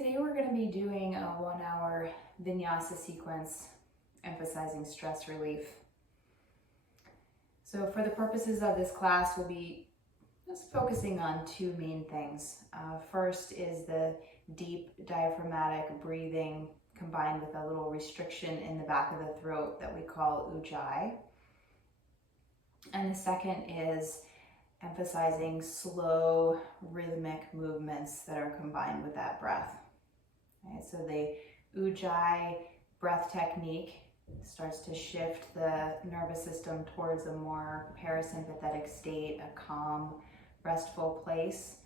Today we're going to be doing a 1-hour Vinyasa sequence emphasizing stress relief. So for the purposes of this class, we'll be just focusing on two main things. First is the deep diaphragmatic breathing combined with a little restriction in the back of the throat that we call ujjayi. And the second is emphasizing slow rhythmic movements that are combined with that breath. Okay, so the ujjayi breath technique starts to shift the nervous system towards a more parasympathetic state, a calm, restful place,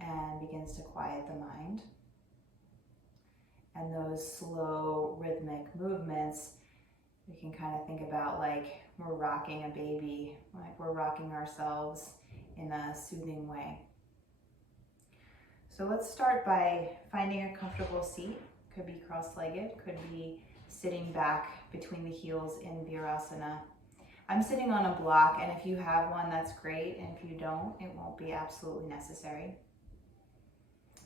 and begins to quiet the mind. And those slow rhythmic movements, we can kind of think about like we're rocking a baby, like we're rocking ourselves in a soothing way. So let's start by finding a comfortable seat. Could be cross-legged, could be sitting back between the heels in Virasana. I'm sitting on a block, and if you have one, that's great. And if you don't, it won't be absolutely necessary.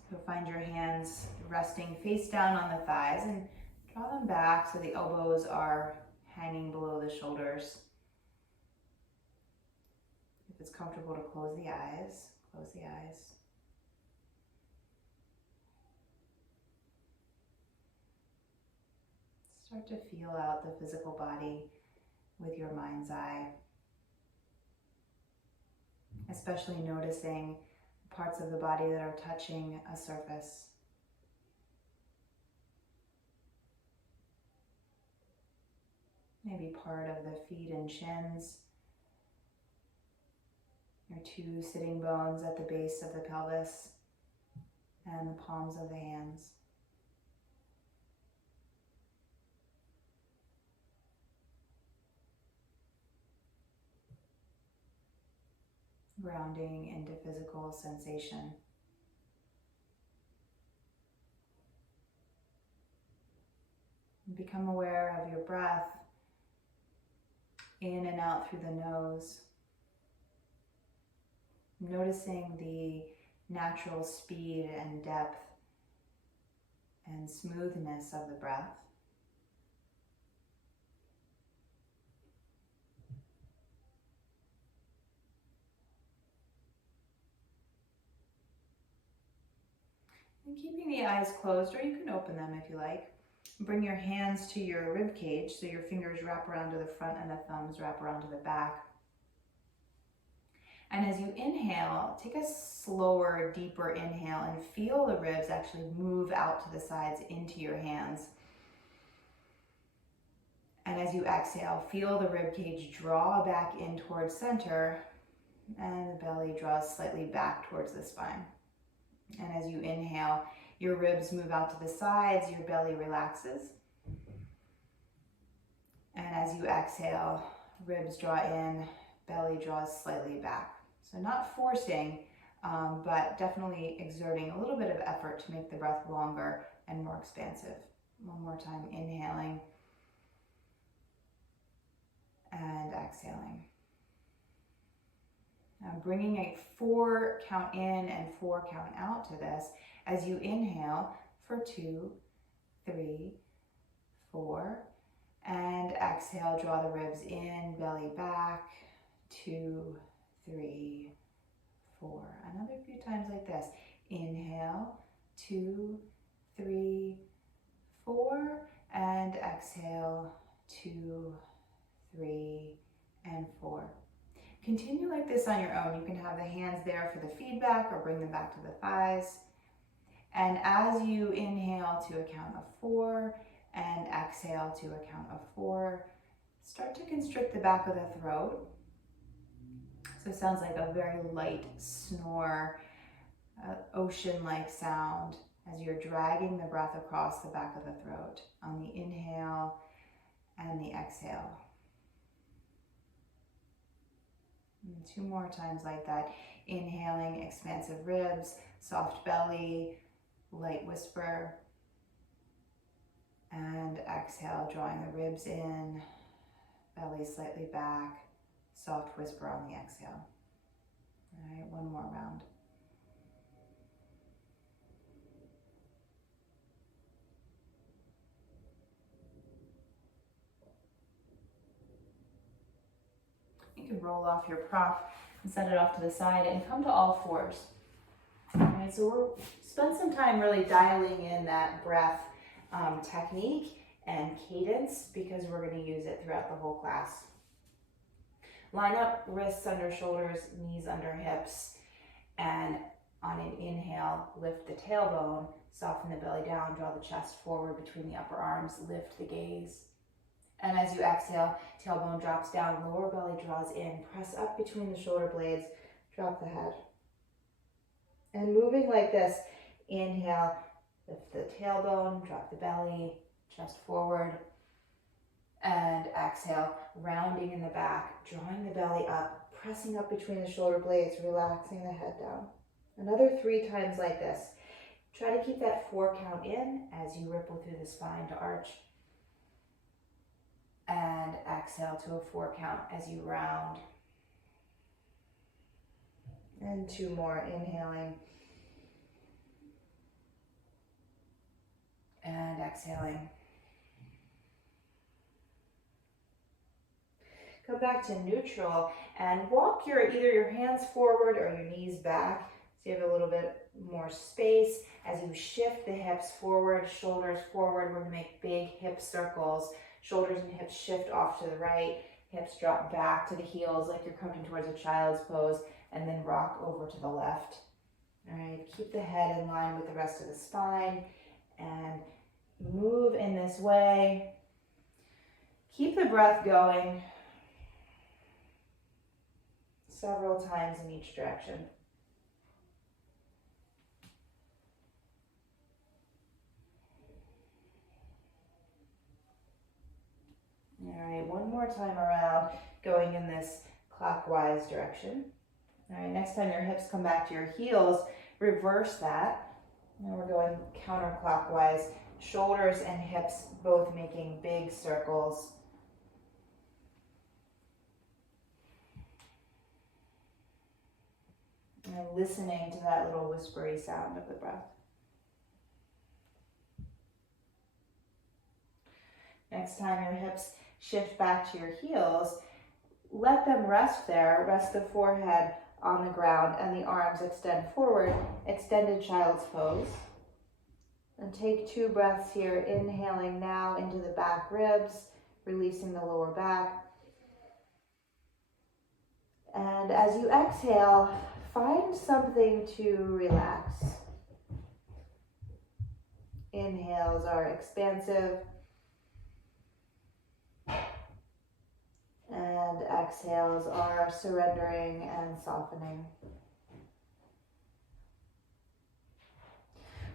So find your hands resting face down on the thighs and draw them back so the elbows are hanging below the shoulders. If it's comfortable to close the eyes, close the eyes. Start to feel out the physical body with your mind's eye, especially noticing parts of the body that are touching a surface. Maybe part of the feet and shins, your two sitting bones at the base of the pelvis, and the palms of the hands. Grounding into physical sensation. Become aware of your breath in and out through the nose. Noticing the natural speed and depth and smoothness of the breath. And keeping the eyes closed, or you can open them if you like. Bring your hands to your rib cage so your fingers wrap around to the front and the thumbs wrap around to the back. And as you inhale, take a slower, deeper inhale and feel the ribs actually move out to the sides into your hands. And as you exhale, feel the rib cage draw back in towards center and the belly draws slightly back towards the spine. And as you inhale, your ribs move out to the sides, your belly relaxes. And as you exhale, ribs draw in, belly draws slightly back. So not forcing, but definitely exerting a little bit of effort to make the breath longer and more expansive. One more time, inhaling and exhaling. Now bringing a 4 count in and 4 count out to this. As you inhale for 2, 3, 4, and exhale, draw the ribs in, belly back, 2, 3, 4. Another few times like this. Inhale, 2, 3, 4, and exhale, 2, 3, and 4. Continue like this on your own. You can have the hands there for the feedback or bring them back to the thighs. And as you inhale to a count of 4 and exhale to a count of 4, start to constrict the back of the throat. So it sounds like a very light snore, ocean-like sound as you're dragging the breath across the back of the throat on the inhale and the exhale. And 2 more times like that. Inhaling, expansive ribs, soft belly, light whisper. And exhale, drawing the ribs in, belly slightly back, soft whisper on the exhale. All right, one more round. You can roll off your prop and set it off to the side and come to all fours. All right, so we'll spend some time really dialing in that breath technique and cadence because we're going to use it throughout the whole class. Line up, wrists under shoulders, knees under hips, and on an inhale, lift the tailbone, soften the belly down, draw the chest forward between the upper arms, lift the gaze. And as you exhale, tailbone drops down, lower belly draws in, press up between the shoulder blades, drop the head. And moving like this, inhale, lift the tailbone, drop the belly, chest forward. And exhale, rounding in the back, drawing the belly up, pressing up between the shoulder blades, relaxing the head down. Another 3 times like this. Try to keep that 4 count in as you ripple through the spine to arch. And exhale to a 4 count as you round. And 2 more, inhaling. And exhaling. Come back to neutral and walk either your hands forward or your knees back so you have a little bit more space. As you shift the hips forward, shoulders forward, we're going to make big hip circles. Shoulders and hips shift off to the right, hips drop back to the heels like you're coming towards a child's pose, and then rock over to the left. All right, keep the head in line with the rest of the spine and move in this way. Keep the breath going several times in each direction. All right, one more time around, going in this clockwise direction. All right, next time your hips come back to your heels, reverse that. Now we're going counterclockwise, shoulders and hips both making big circles. And listening to that little whispery sound of the breath. Next time your hips shift back to your heels, let them rest there. Rest the forehead on the ground and the arms extend forward, extended child's pose. And take 2 breaths here, inhaling now into the back ribs, releasing the lower back. And as you exhale, find something to relax. Inhales are expansive. And exhales are surrendering and softening.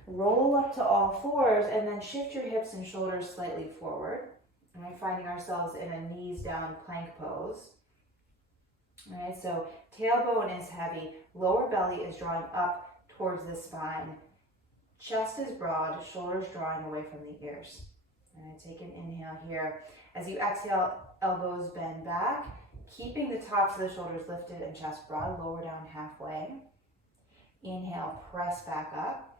Roll up to all fours and then shift your hips and shoulders slightly forward. And we're finding ourselves in a knees down plank pose. All right, so tailbone is heavy, lower belly is drawing up towards the spine. Chest is broad, shoulders drawing away from the ears. All right, take an inhale here. As you exhale, elbows bend back, keeping the tops of the shoulders lifted and chest broad, lower down halfway. Inhale, press back up.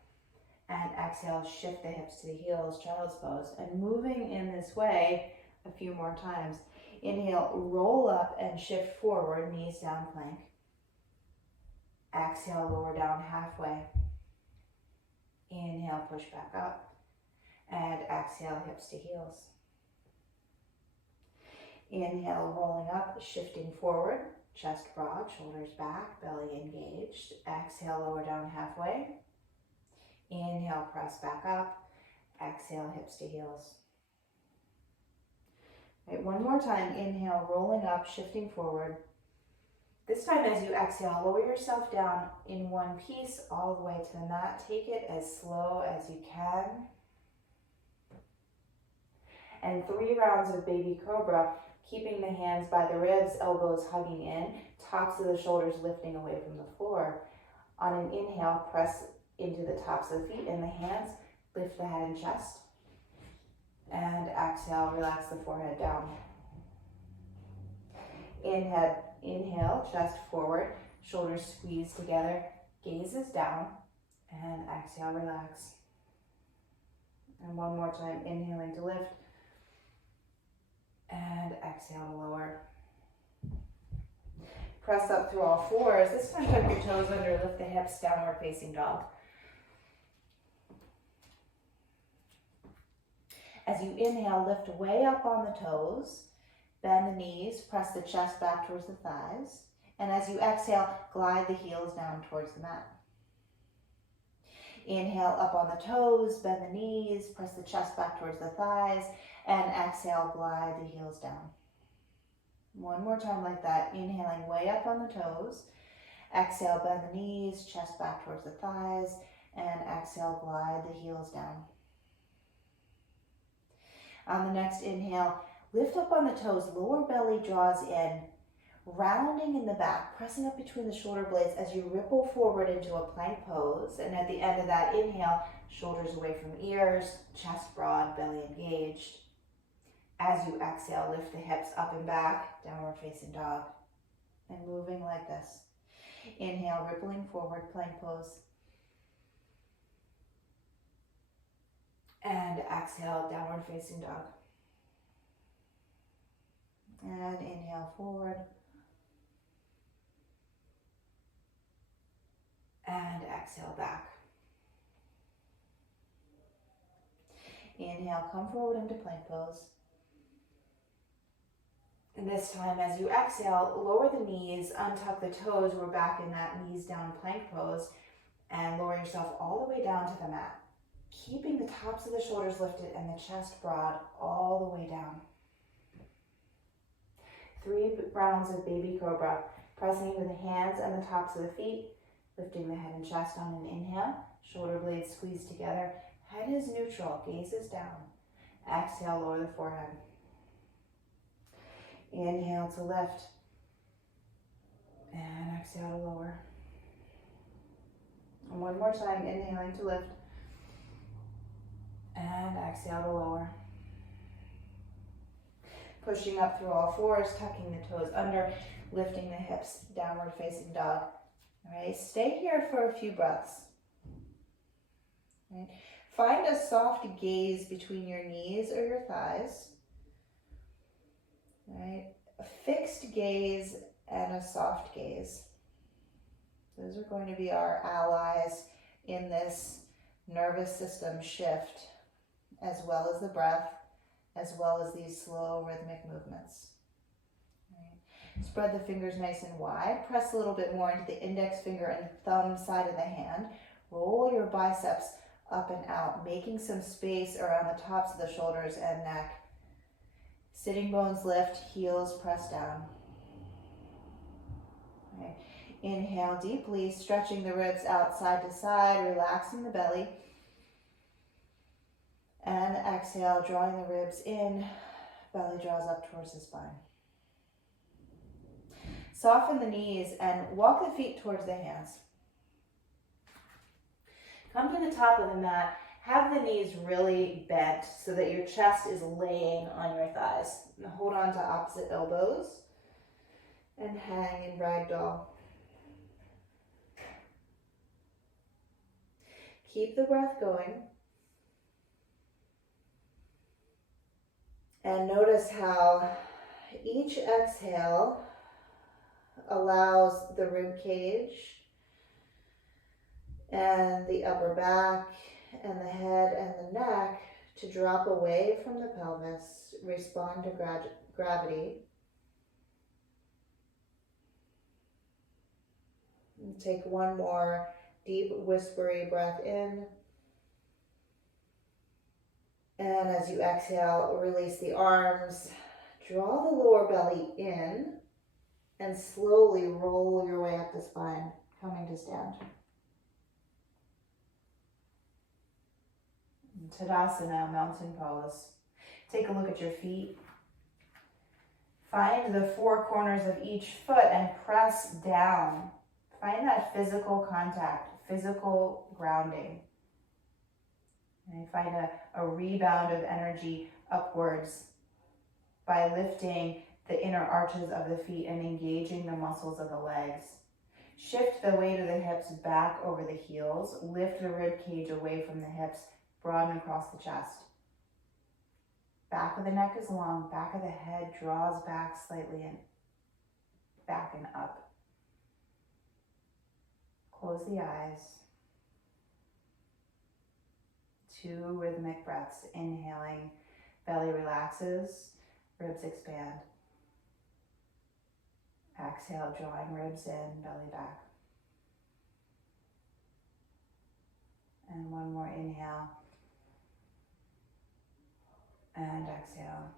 And exhale, shift the hips to the heels, child's pose. And moving in this way a few more times. Inhale, roll up and shift forward, knees down plank. Exhale, lower down halfway. Inhale, push back up. And exhale, hips to heels. Inhale, rolling up, shifting forward, chest broad, shoulders back, belly engaged. Exhale, lower down halfway. Inhale, press back up. Exhale, hips to heels. All right, one more time. Inhale, rolling up, shifting forward. This time as you exhale, lower yourself down in one piece all the way to the mat. Take it as slow as you can. And 3 rounds of baby cobra, keeping the hands by the ribs, elbows hugging in, tops of the shoulders lifting away from the floor. On an inhale, press into the tops of the feet and the hands, lift the head and chest. And exhale, relax the forehead down. Inhale, chest forward, shoulders squeeze together, gaze is down, and exhale, relax. And one more time, inhaling to lift, and exhale to lower. Press up through all fours. This time tuck your toes under, lift the hips, downward facing dog. As you inhale, lift way up on the toes, bend the knees, press the chest back towards the thighs, and as you exhale, glide the heels down towards the mat. Inhale up on the toes, bend the knees, press the chest back towards the thighs, and exhale, glide the heels down. One more time like that, inhaling way up on the toes, exhale, bend the knees, chest back towards the thighs, and exhale, glide the heels down. On the next inhale, lift up on the toes, lower belly draws in, rounding in the back, pressing up between the shoulder blades as you ripple forward into a plank pose. And at the end of that inhale, shoulders away from ears, chest broad, belly engaged. As you exhale, lift the hips up and back, downward facing dog. And moving like this. Inhale, rippling forward, plank pose. And exhale, downward facing dog. And inhale, forward. And exhale, back. Inhale, come forward into plank pose. And this time, as you exhale, lower the knees, untuck the toes. We're back in that knees down plank pose. And lower yourself all the way down to the mat. Keeping the tops of the shoulders lifted and the chest broad all the way down. 3 rounds of baby cobra. Pressing into the hands and the tops of the feet. Lifting the head and chest on an inhale. Shoulder blades squeeze together. Head is neutral. Gaze is down. Exhale, lower the forehead. Inhale to lift. And exhale to lower. And one more time, inhaling to lift. And exhale to lower. Pushing up through all fours, tucking the toes under, lifting the hips, downward facing dog. All right, stay here for a few breaths. All right. Find a soft gaze between your knees or your thighs. All right, a fixed gaze and a soft gaze. Those are going to be our allies in this nervous system shift, as well as the breath, as well as these slow rhythmic movements. Right. Spread the fingers nice and wide. Press a little bit more into the index finger and thumb side of the hand. Roll your biceps up and out, making some space around the tops of the shoulders and neck. Sitting bones lift, heels press down. Right. Inhale deeply, stretching the ribs out side to side, relaxing the belly. And exhale, drawing the ribs in, belly draws up towards the spine. Soften the knees and walk the feet towards the hands. Come to the top of the mat. Have the knees really bent so that your chest is laying on your thighs. Now hold on to opposite elbows and hang in ragdoll. Keep the breath going. And notice how each exhale allows the rib cage and the upper back and the head and the neck to drop away from the pelvis, respond to gravity. And take one more deep whispery breath in. And as you exhale, release the arms, draw the lower belly in, and slowly roll your way up the spine, coming to stand. Tadasana, mountain pose. Take a look at your feet. Find the 4 corners of each foot and press down. Find that physical contact, physical grounding. And find a rebound of energy upwards by lifting the inner arches of the feet and engaging the muscles of the legs. Shift the weight of the hips back over the heels. Lift the rib cage away from the hips. Broaden across the chest. Back of the neck is long. Back of the head draws back slightly and back and up. Close the eyes. 2 rhythmic breaths. Inhaling, belly relaxes, ribs expand. Exhale, drawing ribs in, belly back. And one more inhale. And exhale.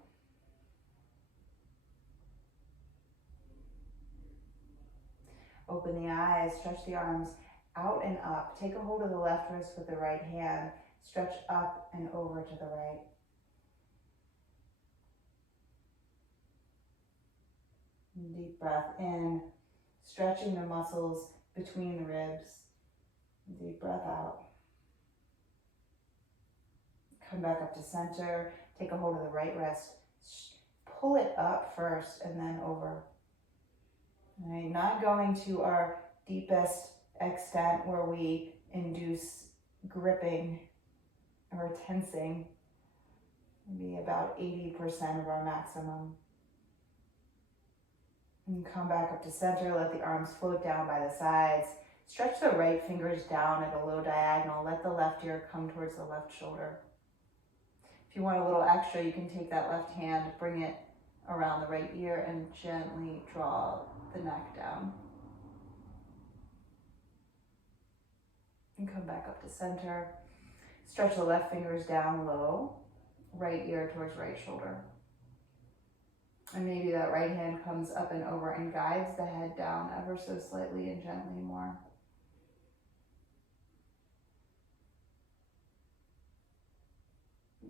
Open the eyes, stretch the arms out and up. Take a hold of the left wrist with the right hand. Stretch up and over to the right. Deep breath in, stretching the muscles between the ribs. Deep breath out. Come back up to center. Take a hold of the right wrist. Pull it up first and then over. All right, not going to our deepest extent where we induce gripping or tensing. Maybe about 80% of our maximum. And come back up to center. Let the arms float down by the sides. Stretch the right fingers down at a low diagonal. Let the left ear come towards the left shoulder. If you want a little extra, you can take that left hand, bring it around the right ear, and gently draw the neck down. And come back up to center. Stretch the left fingers down low, right ear towards right shoulder. And maybe that right hand comes up and over and guides the head down ever so slightly and gently more.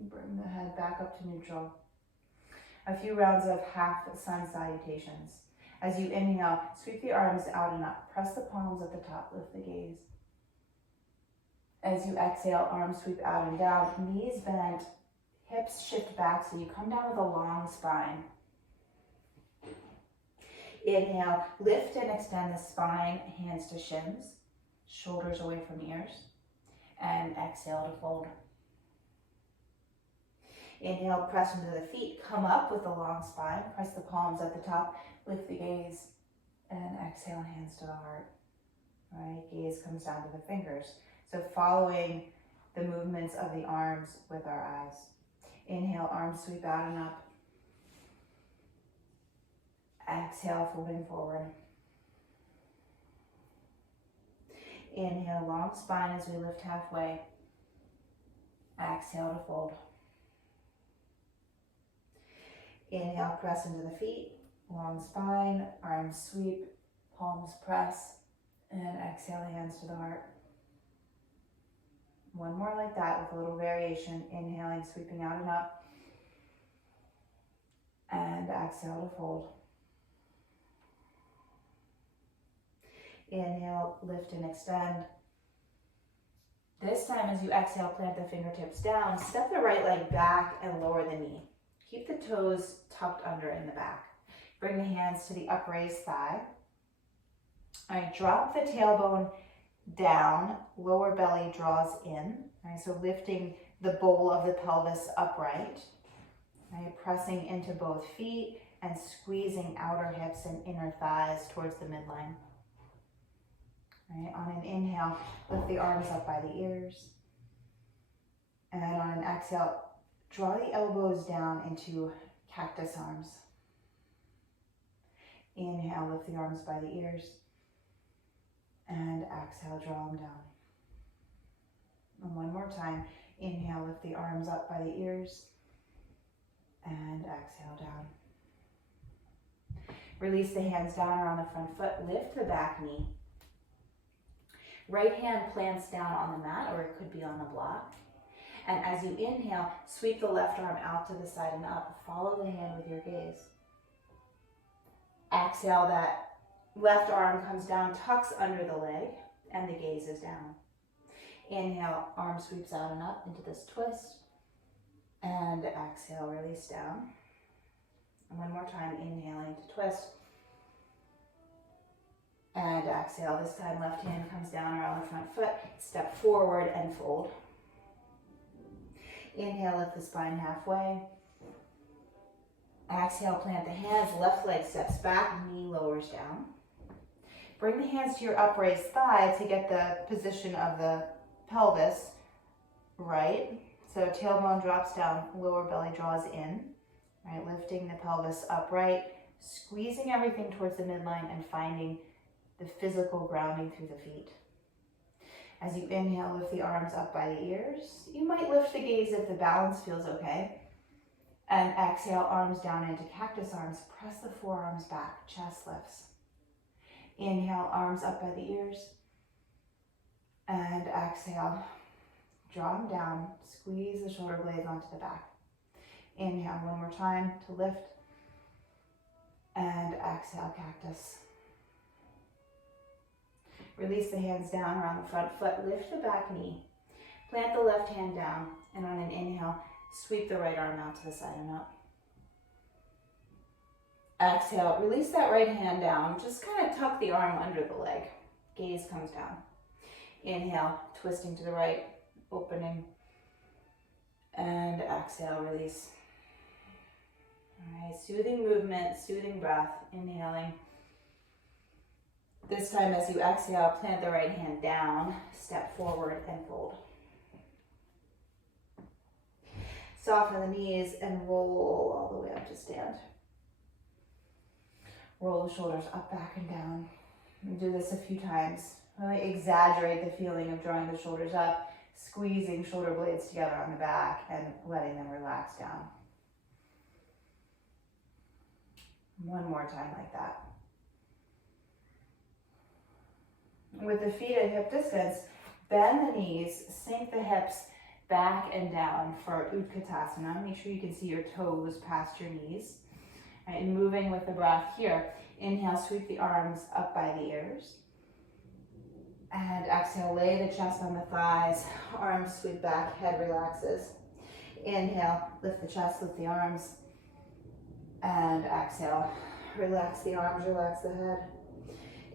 Bring the head back up to neutral. A few rounds of half sun salutations. As you inhale, sweep the arms out and up. Press the palms at the top, lift the gaze. As you exhale, arms sweep out and down, knees bent, hips shift back so you come down with a long spine. Inhale, lift and extend the spine, hands to shins, shoulders away from ears, and exhale to fold. Inhale, press into the feet, come up with a long spine, press the palms at the top, lift the gaze, and exhale, hands to the heart. All right, gaze comes down to the fingers. So following the movements of the arms with our eyes. Inhale, arms sweep out and up. Exhale, folding forward. Inhale, long spine as we lift halfway. Exhale to fold. Inhale, press into the feet, long spine, arms sweep, palms press, and exhale, hands to the heart. One more like that with a little variation. Inhaling, sweeping out and up, and exhale to fold. Inhale, lift and extend. This time as you exhale, plant the fingertips down, step the right leg back and lower the knee. Keep the toes tucked under in the back. Bring the hands to the upraised thigh. All right, drop the tailbone down, lower belly draws in. All right, so lifting the bowl of the pelvis upright. All right, pressing into both feet and squeezing outer hips and inner thighs towards the midline. All right, on an inhale, lift the arms up by the ears. And on an exhale, draw the elbows down into cactus arms. Inhale, lift the arms by the ears. And exhale, draw them down. And one more time. Inhale, lift the arms up by the ears. And exhale, down. Release the hands down around the front foot. Lift the back knee. Right hand plants down on the mat, or it could be on the block. And as you inhale, sweep the left arm out to the side and up. Follow the hand with your gaze. Exhale, that left arm comes down, tucks under the leg, and the gaze is down. Inhale, arm sweeps out and up into this twist. And exhale, release down. And one more time, inhaling to twist. And exhale, this time left hand comes down around the front foot, step forward and fold. Inhale, lift the spine halfway. Exhale, plant the hands, left leg steps back, knee lowers down. Bring the hands to your upraised thigh to get the position of the pelvis right. So tailbone drops down, lower belly draws in, right? Lifting the pelvis upright, squeezing everything towards the midline and finding the physical grounding through the feet. As you inhale, lift the arms up by the ears. You might lift the gaze if the balance feels okay. And exhale, arms down into cactus arms. Press the forearms back, chest lifts. Inhale, arms up by the ears. And exhale, draw them down. Squeeze the shoulder blades onto the back. Inhale one more time to lift. And exhale, cactus. Release the hands down around the front foot. Lift the back knee. Plant the left hand down. And on an inhale, sweep the right arm out to the side and up. Exhale, release that right hand down. Just kind of tuck the arm under the leg. Gaze comes down. Inhale, twisting to the right, opening. And exhale, release. All right, soothing movement, soothing breath. Inhaling. This time as you exhale, plant the right hand down, step forward and fold. Soften the knees and roll all the way up to stand. Roll the shoulders up, back, and down. And do this a few times. Really exaggerate the feeling of drawing the shoulders up, squeezing shoulder blades together on the back, and letting them relax down. One more time like that. With the feet at hip distance, bend the knees, sink the hips back and down for Utkatasana. Make sure you can see your toes past your knees. Right, and moving with the breath here. Inhale, sweep the arms up by the ears. And exhale, lay the chest on the thighs. Arms sweep back, head relaxes. Inhale, lift the chest, lift the arms. And exhale, relax the arms, relax the head.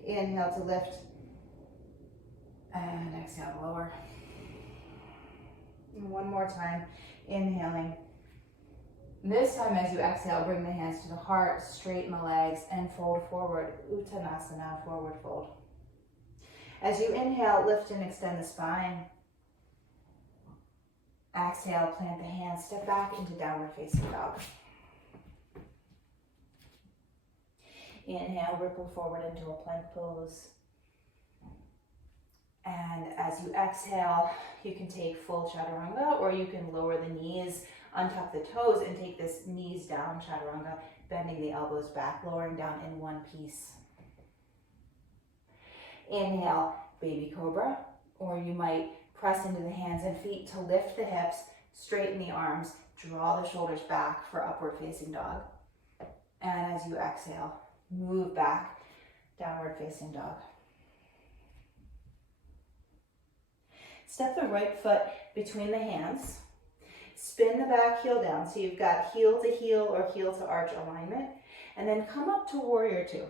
Inhale to lift. And exhale, lower. And one more time, inhaling. This time as you exhale, bring the hands to the heart, straighten the legs, and fold forward. Uttanasana, forward fold. As you inhale, lift and extend the spine. Exhale, plant the hands, step back into downward facing dog. Inhale, ripple forward into a plank pose. And as you exhale, you can take full chaturanga, or you can lower the knees, untuck the toes, and take this knees down chaturanga, bending the elbows back, lowering down in one piece. Inhale, baby cobra, or you might press into the hands and feet to lift the hips, straighten the arms, draw the shoulders back for upward facing dog. And as you exhale, move back, downward facing dog. Step the right foot between the hands. Spin the back heel down. So you've got heel to heel or heel to arch alignment. And then come up to warrior two.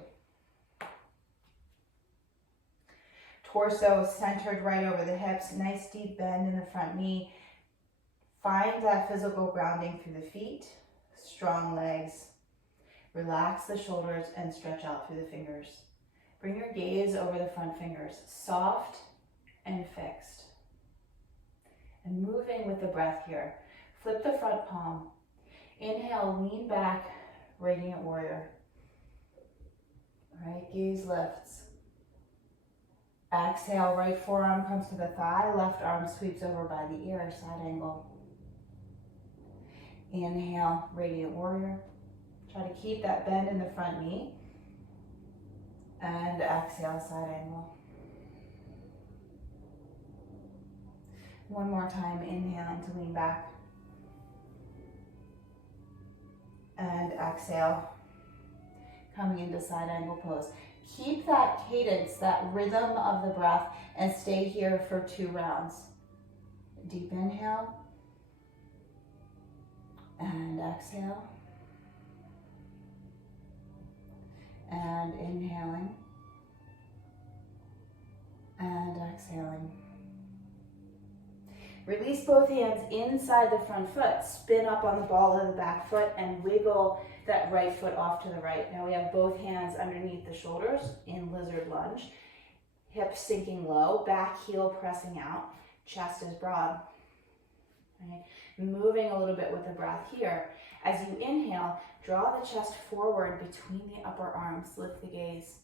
Torso centered right over the hips. Nice deep bend in the front knee. Find that physical grounding through the feet. Strong legs. Relax the shoulders and stretch out through the fingers. Bring your gaze over the front fingers. Soft and fixed. And moving with the breath here. Flip the front palm. Inhale, lean back, radiant warrior. Right gaze lifts. Exhale, right forearm comes to the thigh, left arm sweeps over by the ear, side angle. Inhale, radiant warrior. Try to keep that bend in the front knee. And exhale, side angle. One more time, inhaling to lean back. And exhale, coming into side angle pose. Keep that cadence, that rhythm of the breath, and stay here for 2 rounds. Deep inhale. And exhale. And inhaling. And exhaling. Release both hands inside the front foot. Spin up on the ball of the back foot and wiggle that right foot off to the right. Now we have both hands underneath the shoulders in lizard lunge. Hips sinking low, back heel pressing out, chest is broad. Right? Moving a little bit with the breath here. As you inhale, draw the chest forward between the upper arms, lift the gaze.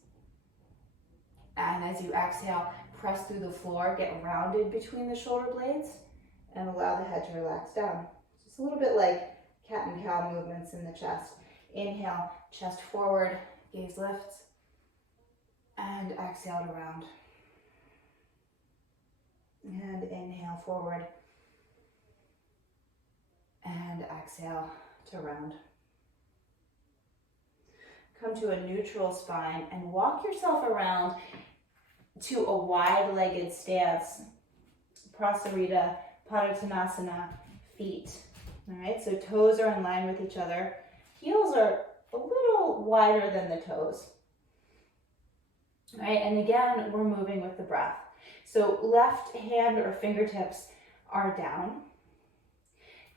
And as you exhale, press through the floor, get rounded between the shoulder blades, and allow the head to relax down. Just a little bit like cat and cow movements in the chest. Inhale, chest forward, gaze lifts, and exhale to round. And inhale forward, and exhale to round. Come to a neutral spine and walk yourself around to a wide-legged stance. Prasarita, Padottanasana, feet. All right, so toes are in line with each other. Heels are a little wider than the toes. All right, and again, we're moving with the breath. So left hand or fingertips are down.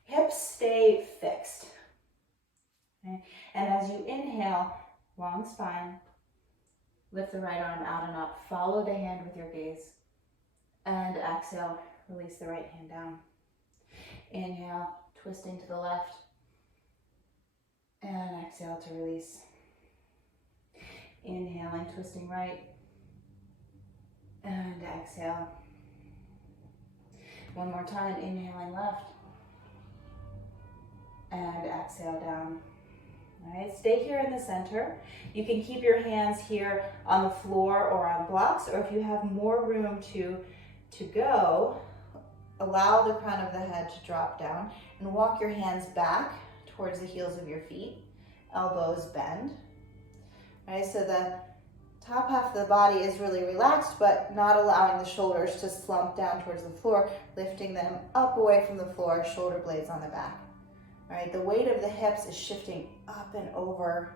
Hips stay fixed. Okay? And as you inhale, long spine, lift the right arm out and up. Follow the hand with your gaze. And exhale, release the right hand down. Inhale, twisting to the left. And exhale to release. Inhaling, twisting right. And exhale. One more time, inhaling left. And exhale down. All right, stay here in the center. You can keep your hands here on the floor or on blocks, or if you have more room to go, allow the crown of the head to drop down and walk your hands back towards the heels of your feet. Elbows bend. All right, so the top half of the body is really relaxed, but not allowing the shoulders to slump down towards the floor, lifting them up away from the floor, shoulder blades on the back. All right, the weight of the hips is shifting up and over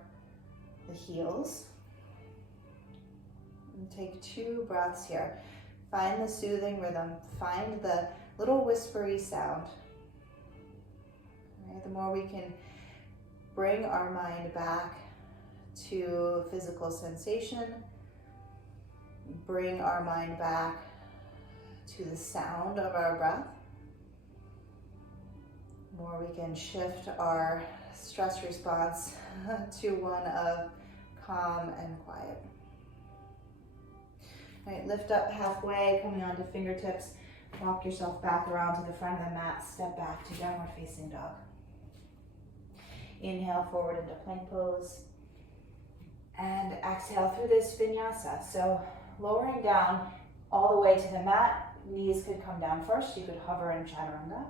the heels. And take 2 breaths here. Find the soothing rhythm. Find the little whispery sound. All right, the more we can bring our mind back to physical sensation, bring our mind back to the sound of our breath, the more we can shift our stress response to one of calm and quiet. All right, lift up halfway, coming onto fingertips. Walk yourself back around to the front of the mat. Step back to downward facing dog. Inhale forward into plank pose. And exhale through this vinyasa. So lowering down all the way to the mat. Knees could come down first. You could hover in chaturanga.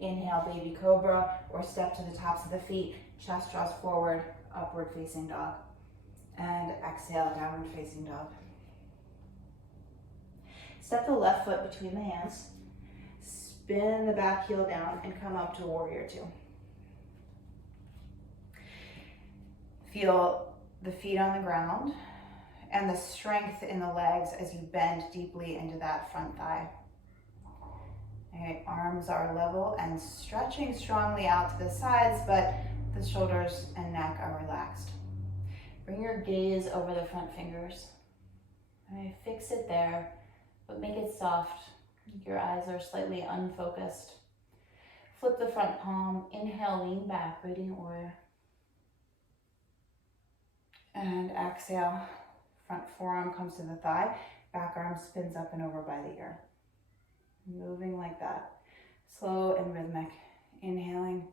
Inhale, baby cobra, or step to the tops of the feet. Chest draws forward, upward facing dog. And exhale, downward facing dog. Step the left foot between the hands. Spin the back heel down and come up to warrior 2. Feel the feet on the ground and the strength in the legs as you bend deeply into that front thigh. All right, arms are level and stretching strongly out to the sides, but the shoulders and neck are relaxed. Bring your gaze over the front fingers. All right, fix it there, but make it soft. Your eyes are slightly unfocused. Flip the front palm. Inhale, lean back, radiant warrior. And exhale, front forearm comes to the thigh, back arm spins up and over by the ear. Moving like that, slow and rhythmic. Inhaling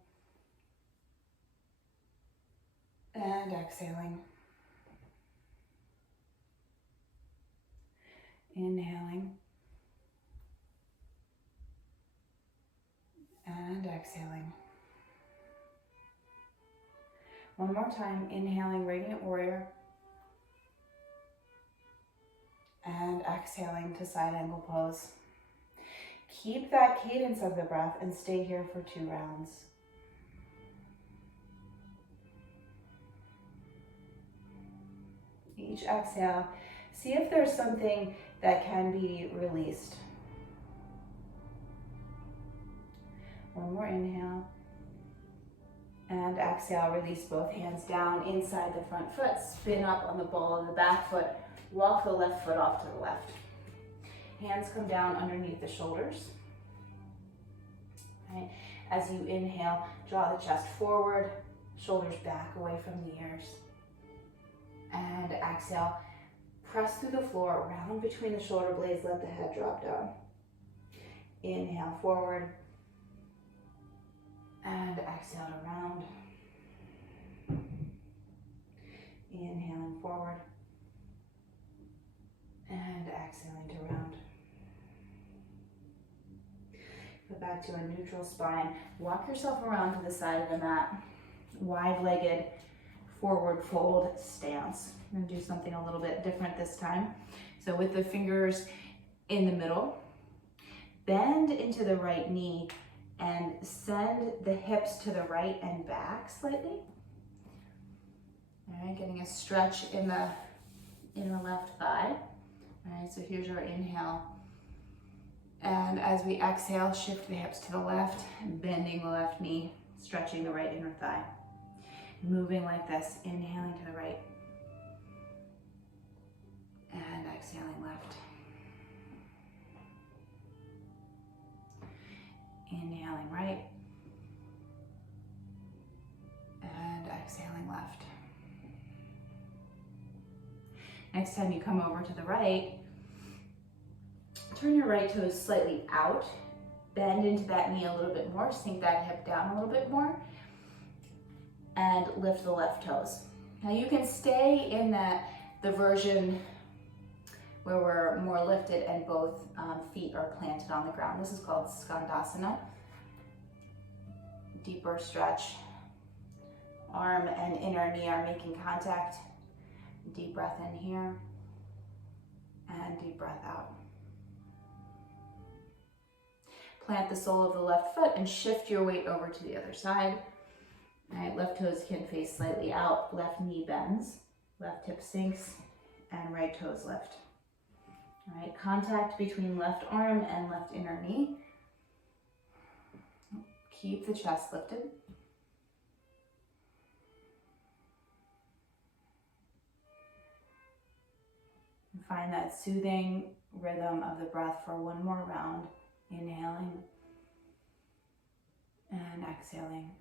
and exhaling. Inhaling and exhaling. One more time, inhaling, radiant warrior. And exhaling to side angle pose. Keep that cadence of the breath and stay here for 2 rounds. Each exhale, see if there's something that can be released. One more inhale. And exhale, release both hands down inside the front foot, spin up on the ball of the back foot, walk the left foot off to the left. Hands come down underneath the shoulders. Right. As you inhale, draw the chest forward, shoulders back away from the ears. And exhale, press through the floor, round between the shoulder blades, let the head drop down. Inhale forward, and exhale to round. Inhaling forward, and exhaling to round. Go back to a neutral spine. Walk yourself around to the side of the mat. Wide-legged, forward fold stance. I'm gonna do something a little bit different this time. So with the fingers in the middle, bend into the right knee and send the hips to the right and back slightly. All right, getting a stretch in the left thigh. All right, so here's your inhale. And as we exhale, shift the hips to the left, bending the left knee, stretching the right inner thigh. Moving like this, inhaling to the right. And exhaling left. Inhaling right. And exhaling left. Next time you come over to the right, turn your right toes slightly out, bend into that knee a little bit more, sink that hip down a little bit more, and lift the left toes. Now you can stay in the version where we're more lifted and both feet are planted on the ground. This is called Skandasana. Deeper stretch. Arm and inner knee are making contact. Deep breath in here and deep breath out. Plant the sole of the left foot and shift your weight over to the other side. All right, left toes can face slightly out, left knee bends, left hip sinks, and right toes lift. All right, contact between left arm and left inner knee. Keep the chest lifted. And find that soothing rhythm of the breath for one more round. Inhaling and exhaling.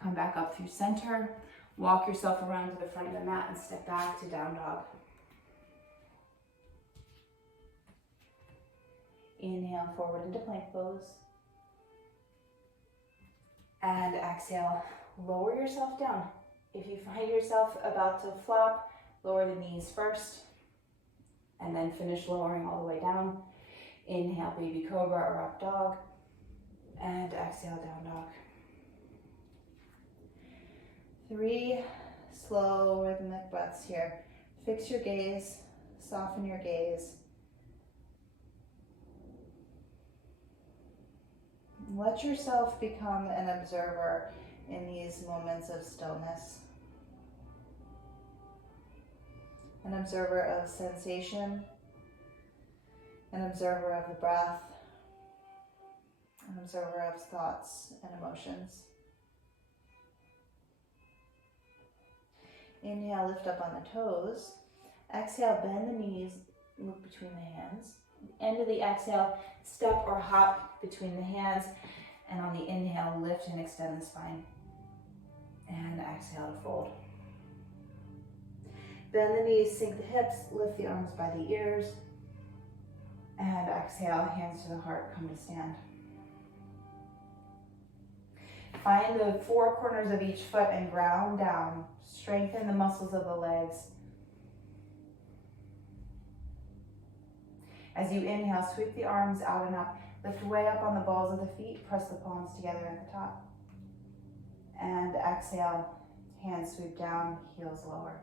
Come back up through center. Walk yourself around to the front of the mat and step back to down dog. Inhale forward into plank pose. And exhale, lower yourself down. If you find yourself about to flop, lower the knees first. And then finish lowering all the way down. Inhale, baby cobra or up dog. And exhale, down dog. 3 slow rhythmic breaths here. Fix your gaze, soften your gaze. Let yourself become an observer in these moments of stillness. An observer of sensation, an observer of the breath, an observer of thoughts and emotions. Inhale, lift up on the toes. Exhale, bend the knees, look between the hands. End of the exhale, step or hop between the hands. And on the inhale, lift and extend the spine. And exhale to fold. Bend the knees, sink the hips, lift the arms by the ears. And exhale, hands to the heart, come to stand. Find the 4 corners of each foot and ground down. Strengthen the muscles of the legs. As you inhale, sweep the arms out and up. Lift way up on the balls of the feet. Press the palms together at the top. And exhale, hands sweep down, heels lower.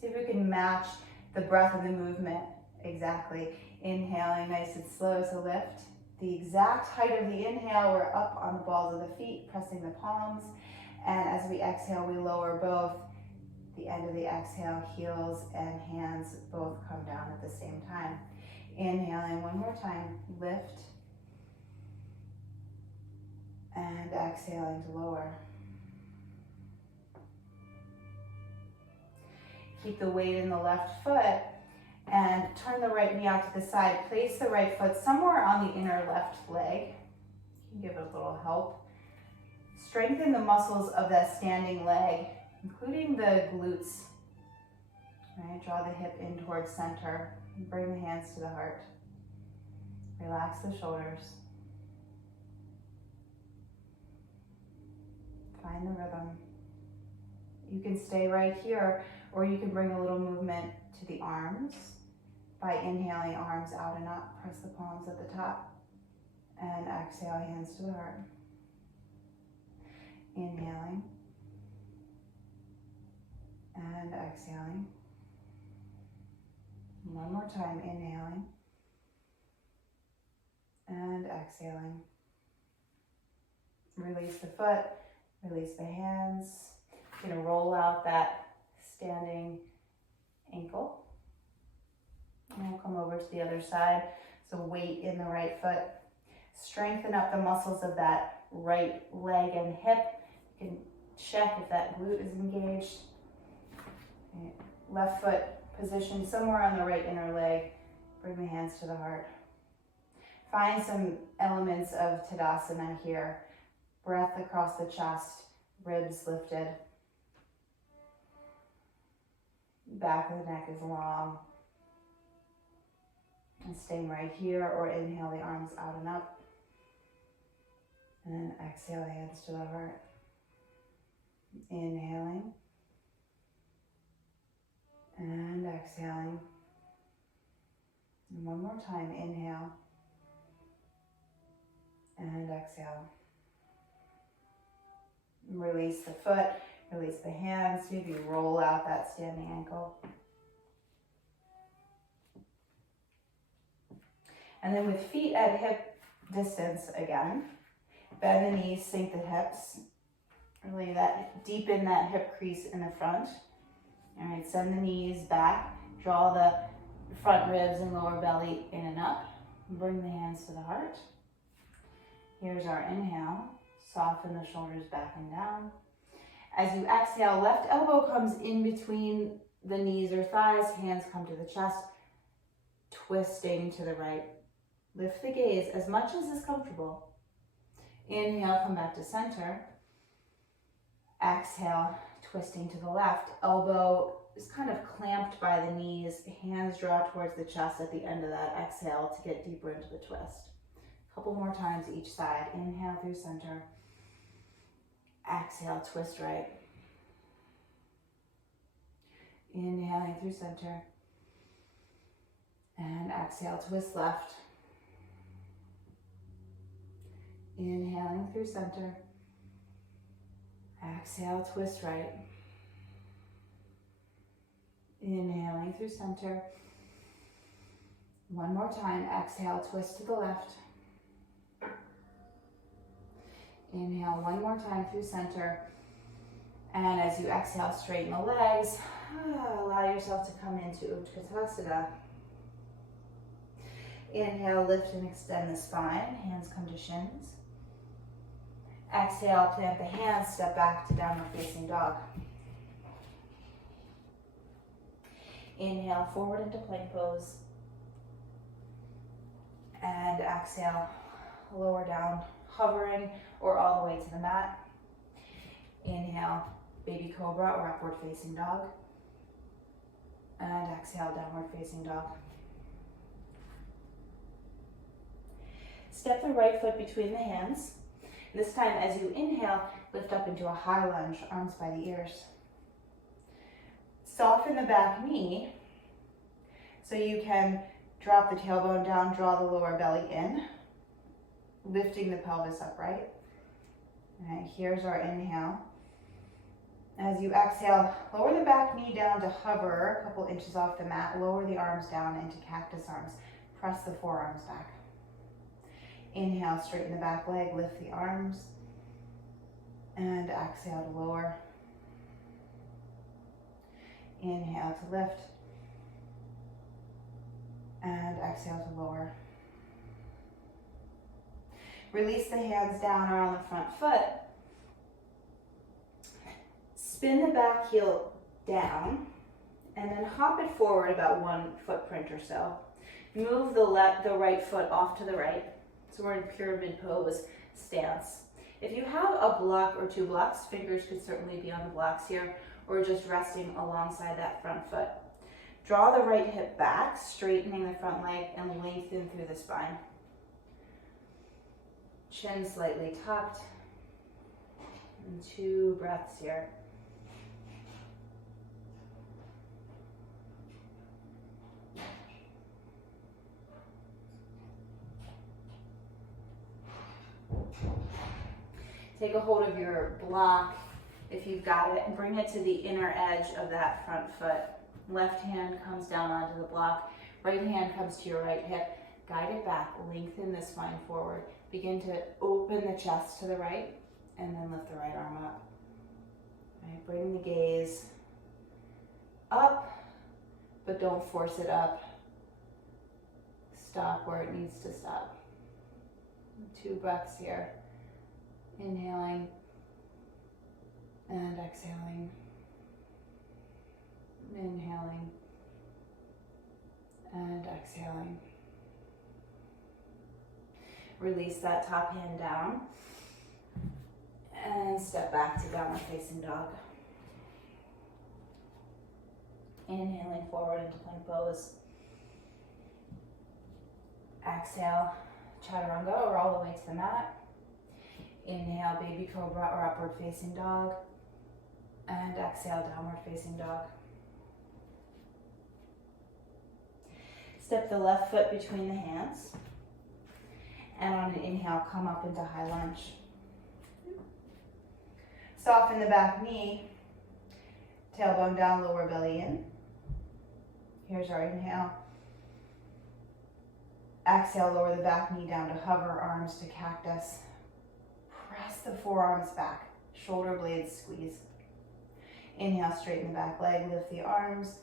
See if we can match the breath and the movement exactly. Inhaling nice and slow to lift. The exact height of the inhale, we're up on the balls of the feet, pressing the palms. And as we exhale, we lower both. The end of the exhale, heels and hands both come down at the same time. Inhaling one more time, lift And exhaling to lower. Keep the weight in the left foot and turn the right knee out to the side. Place the right foot somewhere on the inner left leg. You can give it a little help. Strengthen the muscles of that standing leg, including the glutes. Right? Draw the hip in towards center. And bring the hands to the heart. Relax the shoulders. Find the rhythm. You can stay right here, or you can bring a little movement to the arms by inhaling, arms out and up. Press the palms at the top. And exhale, hands to the heart. Inhaling. And exhaling. One more time, inhaling. And exhaling. Release the foot, release the hands. You're going to roll out that standing ankle. And we'll come over to the other side. So weight in the right foot. Strengthen up the muscles of that right leg and hip. You can check if that glute is engaged. Okay. Left foot positioned somewhere on the right inner leg. Bring the hands to the heart. Find some elements of Tadasana here. Breath across the chest, ribs lifted. Back of the neck is long. And staying right here, or inhale the arms out and up. And then exhale, hands to the heart. Inhaling. And exhaling. And one more time, inhale. And exhale. Release the foot, release the hands. Maybe roll out that standing ankle. And then with feet at hip distance again, bend the knees, sink the hips. Really deepen that hip crease in the front. All right, send the knees back. Draw the front ribs and lower belly in and up. Bring the hands to the heart. Here's our inhale. Soften the shoulders back and down. As you exhale, left elbow comes in between the knees or thighs. Hands come to the chest. Twisting to the right. Lift the gaze as much as is comfortable. Inhale, come back to center. Exhale, twisting to the left. Elbow is kind of clamped by the knees. Hands draw towards the chest at the end of that exhale to get deeper into the twist. A couple more times each side. Inhale through center. Exhale, twist right. Inhaling through center. And exhale, twist left. Inhaling through center. Exhale, twist right. Inhaling through center. One more time. Exhale, twist to the left. Inhale one more time through center. And as you exhale, straighten the legs. Allow yourself to come into Utkatasana. Inhale, lift and extend the spine. Hands come to shins. Exhale, plant the hands, step back to downward facing dog. Inhale, forward into plank pose. And exhale, lower down, hovering or all the way to the mat. Inhale, baby cobra or upward facing dog. And exhale, downward facing dog. Step the right foot between the hands. This time, as you inhale, lift up into a high lunge, arms by the ears. Soften the back knee so you can drop the tailbone down, draw the lower belly in, lifting the pelvis upright. All right, here's our inhale. As you exhale, lower the back knee down to hover a couple inches off the mat. Lower the arms down into cactus arms. Press the forearms back. Inhale, straighten the back leg, lift the arms. And exhale to lower. Inhale to lift. And exhale to lower. Release the hands down around the front foot. Spin the back heel down and then hop it forward about 1 footprint or so. Move the right foot off to the right. So we're in pyramid pose stance. If you have a block or 2 blocks, fingers could certainly be on the blocks here, or just resting alongside that front foot. Draw the right hip back, straightening the front leg and lengthen through the spine. Chin slightly tucked. And 2 breaths here. Take a hold of your block if you've got it and bring it to the inner edge of that front foot. Left hand comes down onto the block. Right hand comes to your right hip. Guide it back. Lengthen the spine forward. Begin to open the chest to the right and then lift the right arm up. Right, bring the gaze up, but don't force it up. Stop where it needs to stop. 2 breaths here. Inhaling and exhaling. Inhaling and exhaling. Release that top hand down and step back to downward facing dog. Inhaling forward into plank pose. Exhale, chaturanga or all the way to the mat. Inhale, baby cobra or upward facing dog. And exhale, downward facing dog. Step the left foot between the hands. And on an inhale, come up into high lunge. Soften the back knee. Tailbone down, lower belly in. Here's our inhale. Exhale, lower the back knee down to hover, arms to cactus. Press the forearms back, shoulder blades squeeze. Inhale, straighten the back leg, lift the arms,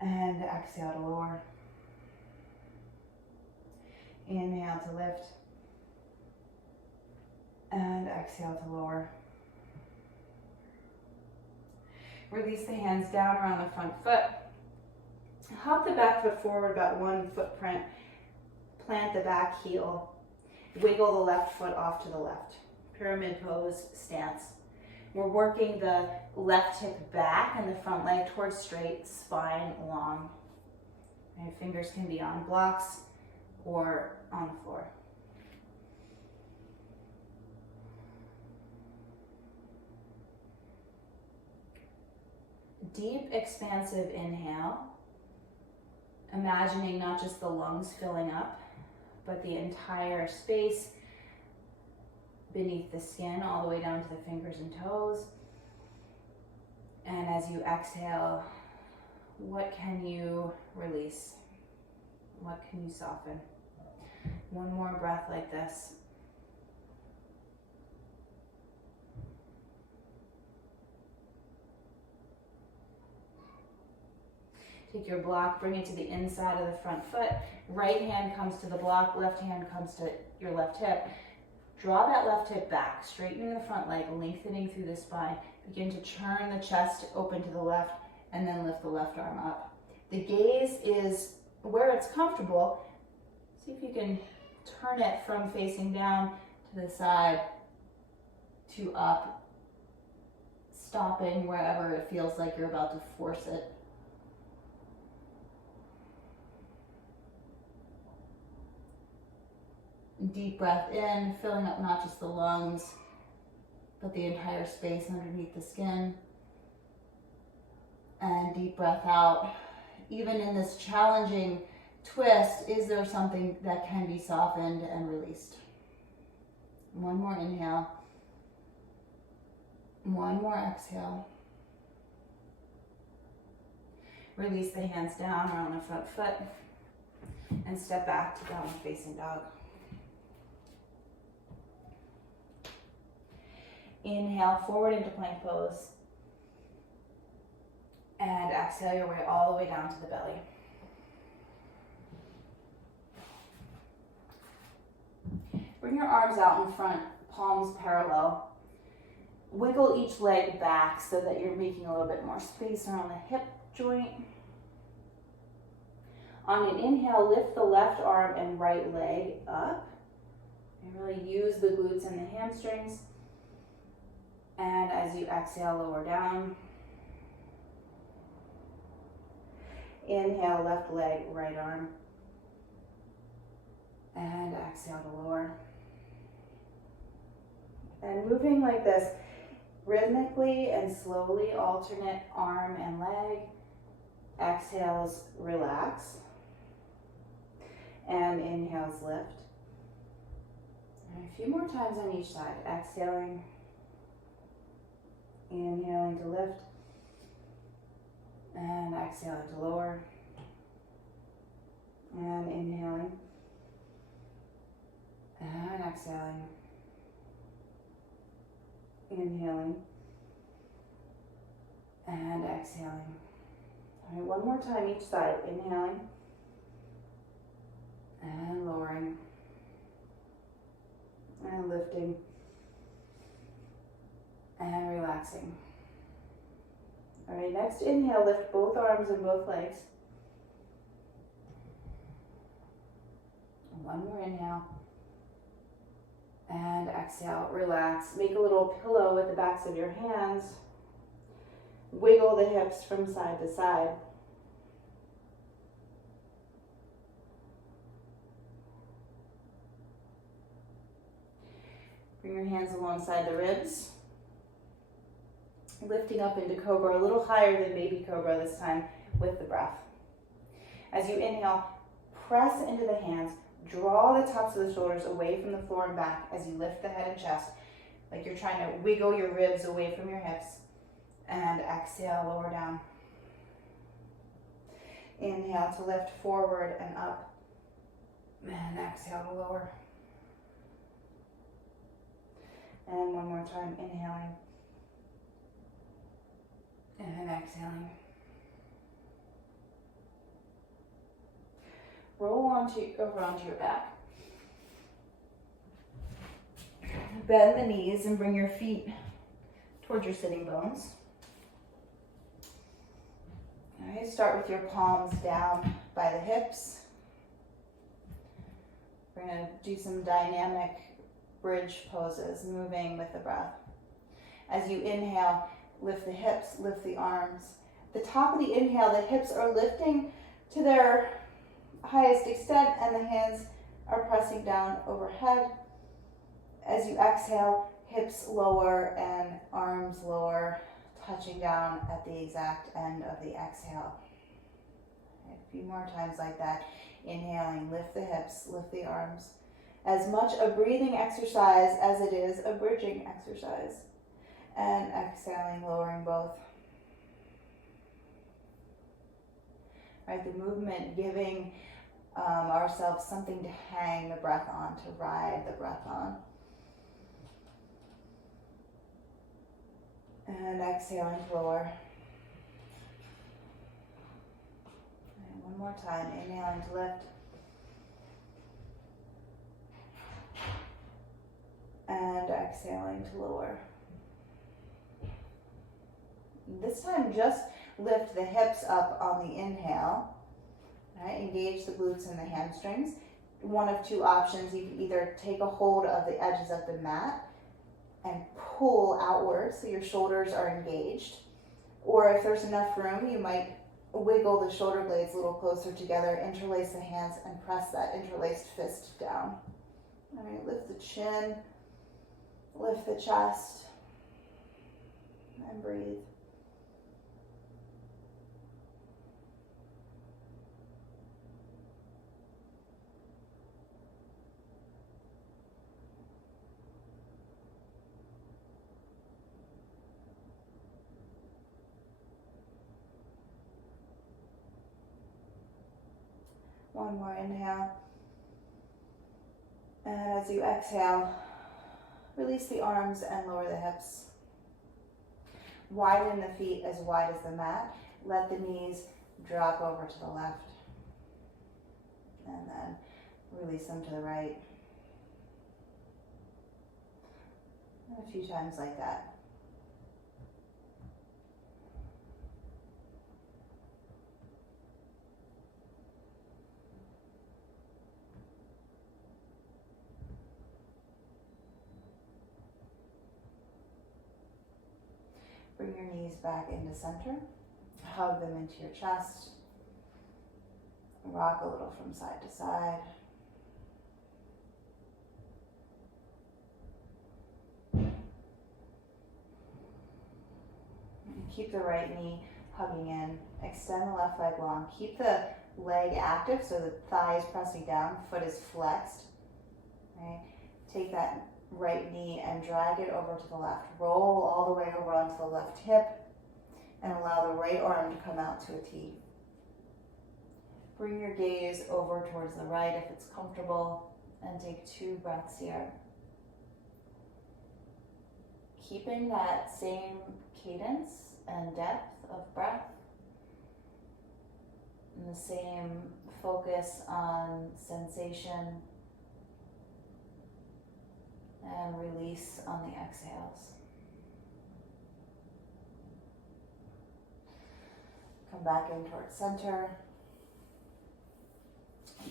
and exhale to lower. Inhale to lift, and exhale to lower. Release the hands down around the front foot. Hop the back foot forward about 1 footprint. Plant the back heel. Wiggle the left foot off to the left. Pyramid pose stance. We're working the left hip back and the front leg towards straight, spine long. My fingers can be on blocks or on the floor. Deep, expansive inhale. Imagining not just the lungs filling up, but the entire space beneath the skin, all the way down to the fingers and toes. And as you exhale, what can you release? What can you soften? 1 more breath like this. Take your block, bring it to the inside of the front foot. Right hand comes to the block, left hand comes to your left hip. Draw that left hip back, straightening the front leg, lengthening through the spine. Begin to turn the chest open to the left and then lift the left arm up. The gaze is where it's comfortable. See if you can turn it from facing down to the side to up, stopping wherever it feels like you're about to force it. Deep breath in, filling up not just the lungs, but the entire space underneath the skin. And deep breath out. Even in this challenging twist, is there something that can be softened and released? 1 more inhale. 1 more exhale. Release the hands down around the front foot and step back to downward facing dog. Inhale forward into plank pose. And exhale your way all the way down to the belly. Bring your arms out in front, palms parallel. Wiggle each leg back so that you're making a little bit more space around the hip joint. On an inhale, lift the left arm and right leg up. And really use the glutes and the hamstrings. And as you exhale, lower down. Inhale, left leg, right arm. And exhale to lower. And moving like this, rhythmically and slowly, alternate arm and leg. Exhales, relax. And inhales, lift. And a few more times on each side. Exhaling. Inhaling to lift. And exhaling to lower. And inhaling. And exhaling. Inhaling. And exhaling. All right, one more time each side. Inhaling. And lowering. And lifting. And relaxing. All right, next inhale, lift both arms and both legs. One more inhale. And exhale, relax. Make a little pillow with the backs of your hands. Wiggle the hips from side to side. Bring your hands alongside the ribs. Lifting up into Cobra, a little higher than baby Cobra this time with the breath. As you inhale, press into the hands. Draw the tops of the shoulders away from the floor and back as you lift the head and chest, like you're trying to wiggle your ribs away from your hips. And exhale, lower down. Inhale to lift forward and up. And exhale to lower. And one more time, inhaling. And exhaling. Roll over onto your back. Bend the knees and bring your feet towards your sitting bones. All right, start with your palms down by the hips. We're going to do some dynamic bridge poses, moving with the breath. As you inhale, lift the hips, lift the arms. The top of the inhale, the hips are lifting to their highest extent and the hands are pressing down overhead. As you exhale, hips lower and arms lower, touching down at the exact end of the exhale. A few more times like that. Inhaling, lift the hips, lift the arms. As much a breathing exercise as it is a bridging exercise. And exhaling, lowering both. Right, the movement giving ourselves something to hang the breath on, to ride the breath on. And exhaling to lower. And one more time, inhaling to lift. And exhaling to lower. This time, just lift the hips up on the inhale. Right, engage the glutes and the hamstrings. One of two options, you can either take a hold of the edges of the mat and pull outward so your shoulders are engaged. Or if there's enough room, you might wiggle the shoulder blades a little closer together, interlace the hands, and press that interlaced fist down. All right, lift the chin, lift the chest, and breathe. One more inhale. And as you exhale, release the arms and lower the hips. Widen the feet as wide as the mat. Let the knees drop over to the left. And then release them to the right. A few times like that. Bring your knees back into center. Hug them into your chest. Rock a little from side to side. Keep the right knee hugging in. Extend the left leg long. Keep the leg active so the thigh is pressing down, foot is flexed. Right? Take that right knee and drag it over to the left. Roll all the way over onto the left hip and allow the right arm to come out to a T. Bring your gaze over towards the right if it's comfortable and take 2 breaths here. Keeping that same cadence and depth of breath and the same focus on sensation and release on the exhales. Come back in towards center.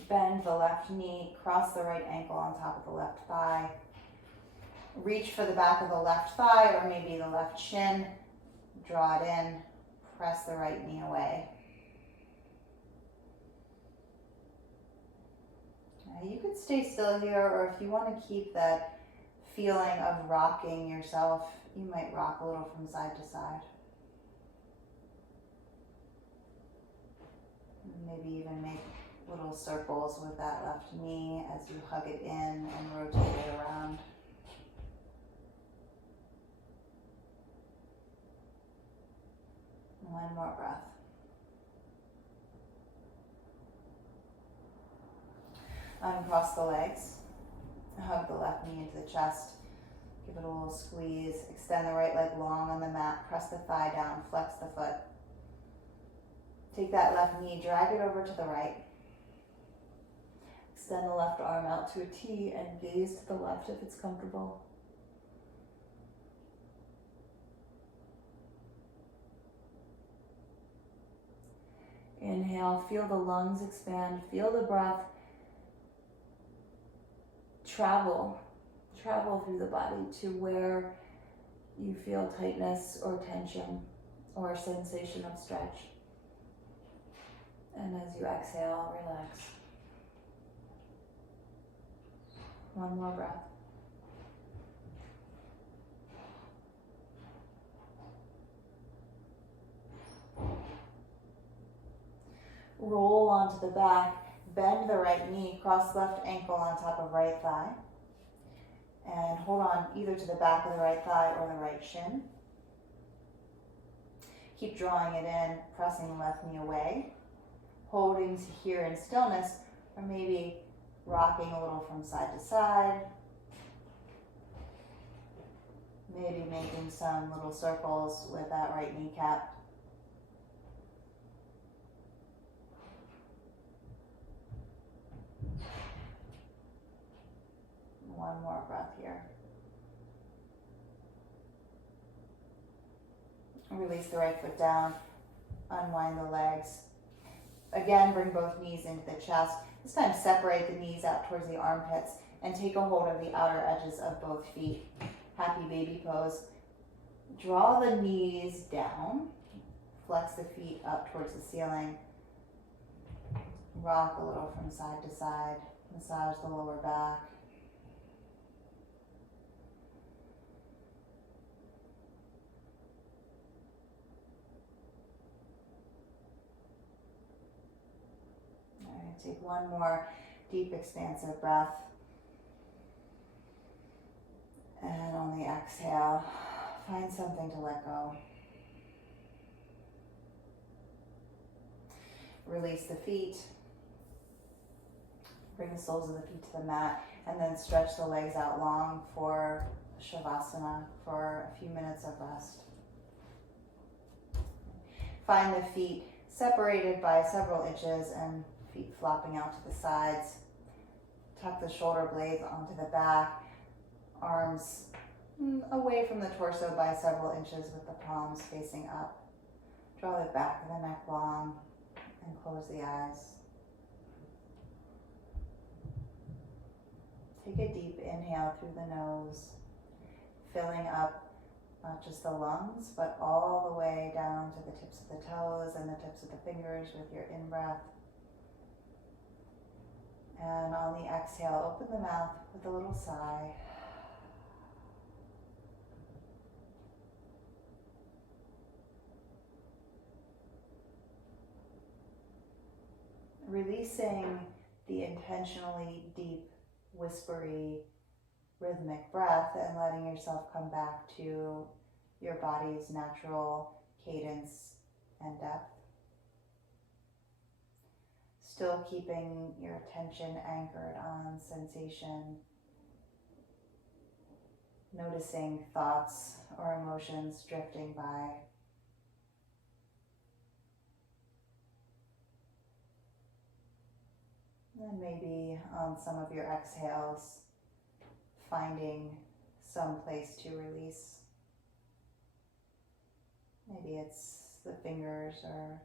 Bend the left knee, cross the right ankle on top of the left thigh. Reach for the back of the left thigh or maybe the left shin. Draw it in, press the right knee away. You could stay still here, or if you want to keep that feeling of rocking yourself, you might rock a little from side to side. Maybe even make little circles with that left knee as you hug it in and rotate it around. One more breath. Uncross the legs. Hug the left knee into the chest. Give it a little squeeze. Extend the right leg long on the mat. Press the thigh down. Flex the foot. Take that left knee, drag it over to the right. Extend the left arm out to a T and gaze to the left if it's comfortable. Inhale, feel the lungs expand, feel the breath travel through the body to where you feel tightness or tension or a sensation of stretch. And as you exhale, relax. One more breath. Roll onto the back, bend the right knee, cross left ankle on top of right thigh, and hold on either to the back of the right thigh or the right shin. Keep drawing it in, pressing the left knee away, holding here in stillness, or maybe rocking a little from side to side, maybe making some little circles with that right kneecap. One more breath here. Release the right foot down, unwind the legs. Again, bring both knees into the chest. This time separate the knees out towards the armpits and take a hold of the outer edges of both feet. Happy baby pose. Draw the knees down, flex the feet up towards the ceiling. Rock a little from side to side, massage the lower back. Take one more deep, expansive breath. And on the exhale, find something to let go. Release the feet. Bring the soles of the feet to the mat, and then stretch the legs out long for Shavasana for a few minutes of rest. Find the feet separated by several inches and feet flopping out to the sides. Tuck the shoulder blades onto the back, arms away from the torso by several inches with the palms facing up. Draw the back of the neck long and close the eyes. Take a deep inhale through the nose, filling up not just the lungs, but all the way down to the tips of the toes and the tips of the fingers with your in-breath. And on the exhale, open the mouth with a little sigh. Releasing the intentionally deep, whispery, rhythmic breath and letting yourself come back to your body's natural cadence and depth. Still keeping your attention anchored on sensation, noticing thoughts or emotions drifting by. And maybe on some of your exhales, finding some place to release. Maybe it's the fingers or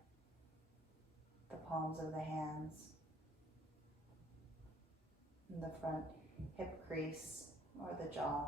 the palms of the hands, in the front hip crease or the jaw.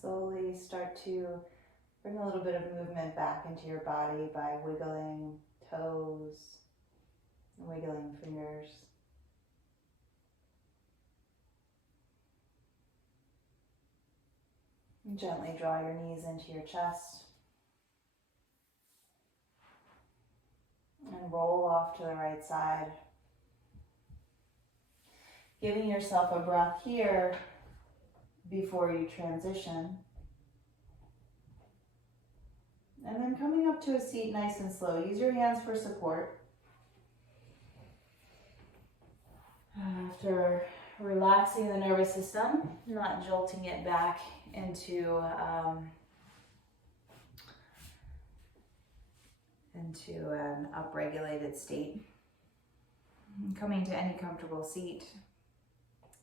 Slowly start to Bring a little bit of movement back into your body by wiggling toes, wiggling fingers. And gently draw your knees into your chest. And roll off to the right side. Giving yourself a breath here before you transition. And then coming up to a seat nice and slow. Use your hands for support. After relaxing the nervous system, not jolting it back into an upregulated state. Coming to any comfortable seat,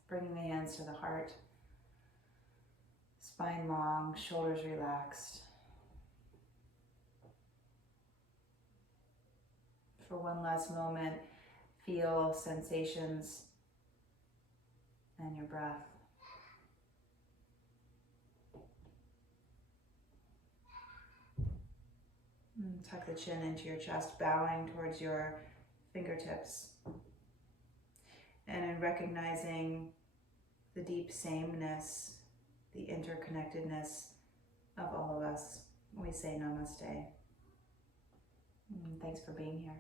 bringing the hands to the heart, spine long, shoulders relaxed. For one last moment, feel sensations and your breath. And tuck the chin into your chest, bowing towards your fingertips. And in recognizing the deep sameness, the interconnectedness of all of us, we say Namaste. And thanks for being here.